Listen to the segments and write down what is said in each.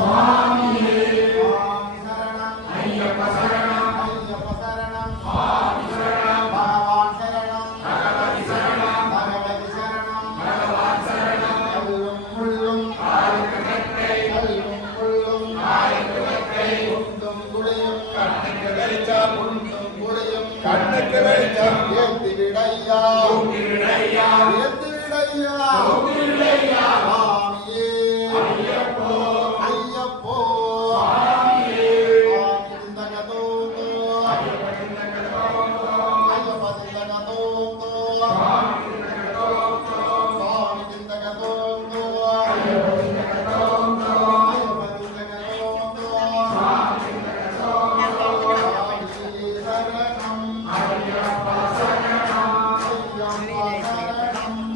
சுவாமியே ஐயப்ப சரணம் ஐயப்ப சரணம் சுவாமி சரணம் பகவான் சரணம் பகவதி சரணம் பகவதி சரணம் பகவான் சரணம் கல்லும் முள்ளும் காலுக்கு மெத்தை கல்லும் முள்ளும் காலுக்கு மெத்தை குண்டும் குடியும் கண்ணுக்கு வெளிச்சம் குண்டும் குடியும் கண்ணுக்கு வெளிச்சம் ஏத்திவிடையா தூங்கிவிடையா ஏத்திவிடையா தூங்கிவிடையா சுவாமியே ஐயப்போ ஐயப்போ சுவாமியே சுவாமி சிந்தகதோதோ ஐயப்ப சிந்தகதோதோ சுவாமி சிந்தகதோதோ ஐயப்ப சிந்தகதோதோ சரணம் ஐயப்ப சரணம் ஐயப்ப சரணம்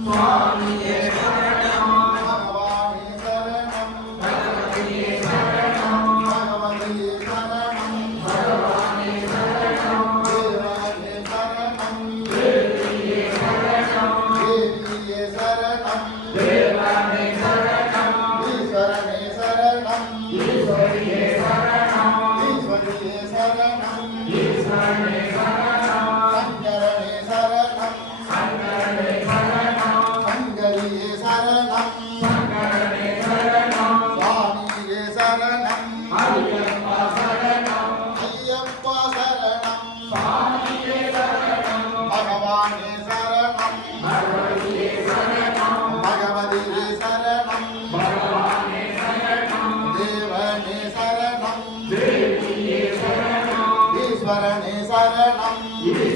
சுவாமியே சரணம் பகவானே சரணம் பகவதியே சரணம் பகவதியே சரணம் பகவானே சரணம் தேவனே சரணம் தேவியே சரணம் தேவியே சரணம் தேவனே சரணம் ஈஸ்வரனே சரணம் ஈஸ்வரியே சரணம் ஈஸ்வரியே சரணம் ஈஸ்வரனே சரணம் சங்கரனே சரணம் சங்கரனே சரணம் சங்கரியே சரணம் சங்கரனே சரணம் சுவாமியே சரணம் ஐயப்ப சரணம் ஐயப்ப சரணம் சுவாமியே சரணம் பகவானே சரணம் பகவதியே சரணம் பகவதியே சரணம் பகவானே சரணம் தேவனே சரணம் தேவியே சரணம் ஈஸ்வரனே சரணம் ஈஸ்வரியே